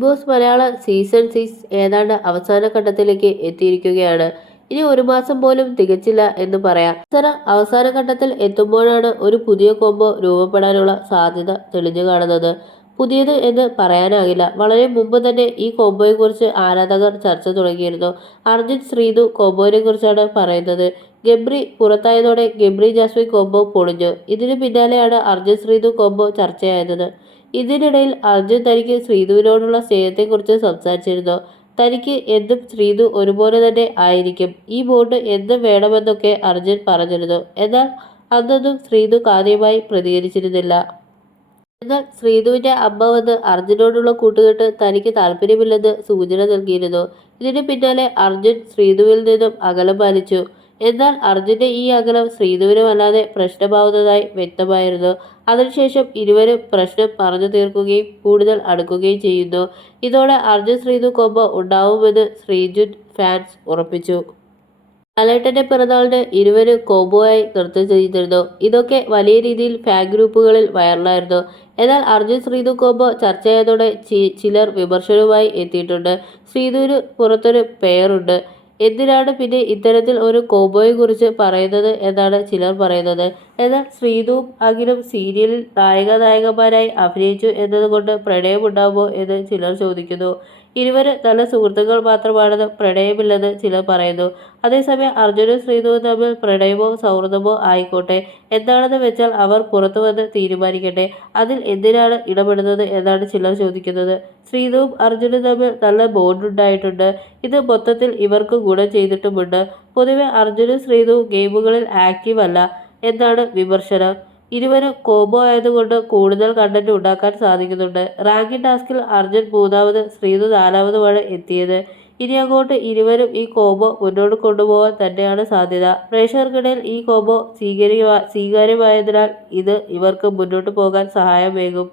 Boss മലയാള season six ഏതാണ്ട് അവസാന ഘട്ടത്തിലേക്ക് എത്തിയിരിക്കുകയാണ്. ഇനി ഒരു മാസം പോലും തികച്ചില്ല എന്ന് പറയാം. സാറ അവസാന ഘട്ടത്തിൽ എത്തുമ്പോഴാണ് ഒരു പുതിയ കോംബോ രൂപപ്പെടാനുള്ള സാധ്യത തെളിഞ്ഞു കാണുന്നത്. പുതിയത് എന്ന് പറയാനാകില്ല. വളരെ മുമ്പ് തന്നെ ഈ കോംബോയെക്കുറിച്ച് ആരാധകർ ചർച്ച തുടങ്ങിയിരുന്നു. അർജിത് ശ്രീതു കോംബോയെ കുറിച്ചാണ് പറയുന്നത്. ഗബ്രി പുറത്തായതോടെ ഗബ്രി ജാസ്മിൻ കോംബോ പൊളിഞ്ഞു. ഇതിനു പിന്നാലെയാണ് അർജിത് ശ്രീതു കോംബോ ചർച്ചയായത്. ഇതിനിടയിൽ അർജുൻ തനിക്ക് ശ്രീതുവിനോടുള്ള സ്നേഹത്തെക്കുറിച്ച് സംസാരിച്ചിരുന്നു. തനിക്ക് എന്നും ശ്രീതു ഒരുപോലെ തന്നെ ആയിരിക്കും. ഈ ബോണ്ട് എന്നും വേണമെന്നൊക്കെ അർജുൻ പറഞ്ഞിരുന്നു. എന്നാൽ അന്നൊന്നും ശ്രീതു കാര്യമായി പ്രതികരിച്ചിരുന്നില്ല. എന്നാൽ ശ്രീധുവിന്റെ അമ്മ വന്ന് അർജുനോടുള്ള കൂട്ടുകെട്ട് തനിക്ക് താല്പര്യമില്ലെന്ന് സൂചന നൽകിയിരുന്നു. ഇതിന് പിന്നാലെ അർജുൻ ശ്രീതുവിൽ നിന്നും അകലം പാലിച്ചു. എന്നാൽ അർജുന്റെ ഈ അകലം ശ്രീധുവിനുമല്ലാതെ പ്രശ്നമാവുന്നതായി വ്യക്തമായിരുന്നു. അതിനുശേഷം ഇരുവരും പ്രശ്നം പറഞ്ഞു തീർക്കുകയും കൂടുതൽ അടുക്കുകയും ചെയ്യുന്നു. ഇതോടെ അർജുൻ ശ്രീധു കൊമ്പ് ഉണ്ടാവുമെന്ന് ശ്രീജുൻ ഫാൻസ് ഉറപ്പിച്ചു. അലേട്ടന്റെ പിറന്നാളിന് ഇരുവരും കോംബോയായി നൃത്തം ചെയ്തിരുന്നു. ഇതൊക്കെ വലിയ രീതിയിൽ ഫാൻ ഗ്രൂപ്പുകളിൽ വൈറലായിരുന്നു എന്നാൽ അർജുൻ ശ്രീധു കോംബോ ചർച്ചയായതോടെ ചിലർ വിമർശനവുമായി എത്തിയിട്ടുണ്ട്. ശ്രീധുവിന് പുറത്തൊരു പേരുണ്ട്. എന്തിനാണ് പിന്നെ ഇത്തരത്തിൽ ഒരു കുറിച്ച് പറയുന്നത് എന്നാണ് ചിലർ പറയുന്നത്. എന്നാൽ ശ്രീധുവും അഖിലും സീരിയലിൽ നായക നായകന്മാരായി അഭിനയിച്ചു എന്നതുകൊണ്ട് പ്രണയമുണ്ടാകുമോ എന്ന് ചിലർ ചോദിക്കുന്നു. ഇരുവരും നല്ല സുഹൃത്തുക്കൾ മാത്രമാണെന്ന് പ്രണയമില്ലെന്ന് ചിലർ പറയുന്നു. അതേസമയം അർജുനും ശ്രീധുവും തമ്മിൽ പ്രണയമോ സൗഹൃദമോ ആയിക്കോട്ടെ. എന്താണെന്ന് വെച്ചാൽ അവർ പുറത്തു വന്ന് തീരുമാനിക്കട്ടെ. അതിൽ എന്തിനാണ് ഇടപെടുന്നത് എന്നാണ് ചിലർ ചോദിക്കുന്നത്. ശ്രീധുവും അർജുനും തമ്മിൽ നല്ല ബോണ്ടുണ്ടായിട്ടുണ്ട് ഇത് മൊത്തത്തിൽ ഇവർക്ക് ഗുണം ചെയ്തിട്ടുമുണ്ട്. പൊതുവെ അർജുനും ശ്രീധുവും ഗെയിമുകളിൽ ആക്റ്റീവ് അല്ല. എന്നാണ് വിമർശനം? ഇരുവരും കോംബോ ആയതുകൊണ്ട് കൂടുതൽ കണ്ടന്റ് ഉണ്ടാക്കാൻ സാധിക്കുന്നുണ്ട്. റാങ്കിങ് ടാസ്കിൽ അർജുൻ മൂന്നാമത് ശ്രീതു നാലാമതുമാണ് എത്തിയത്. ഇനി അങ്ങോട്ട് ഇരുവരും ഈ കോംബോ മുന്നോട്ട് കൊണ്ടുപോകാൻ തന്നെയാണ് സാധ്യത. പ്രേക്ഷകർക്കിടയിൽ ഈ കോംബോ സ്വീകാര്യ സ്വീകാര്യമായതിനാൽ ഇത് ഇവർക്ക് മുന്നോട്ട് പോകാൻ സഹായമേകും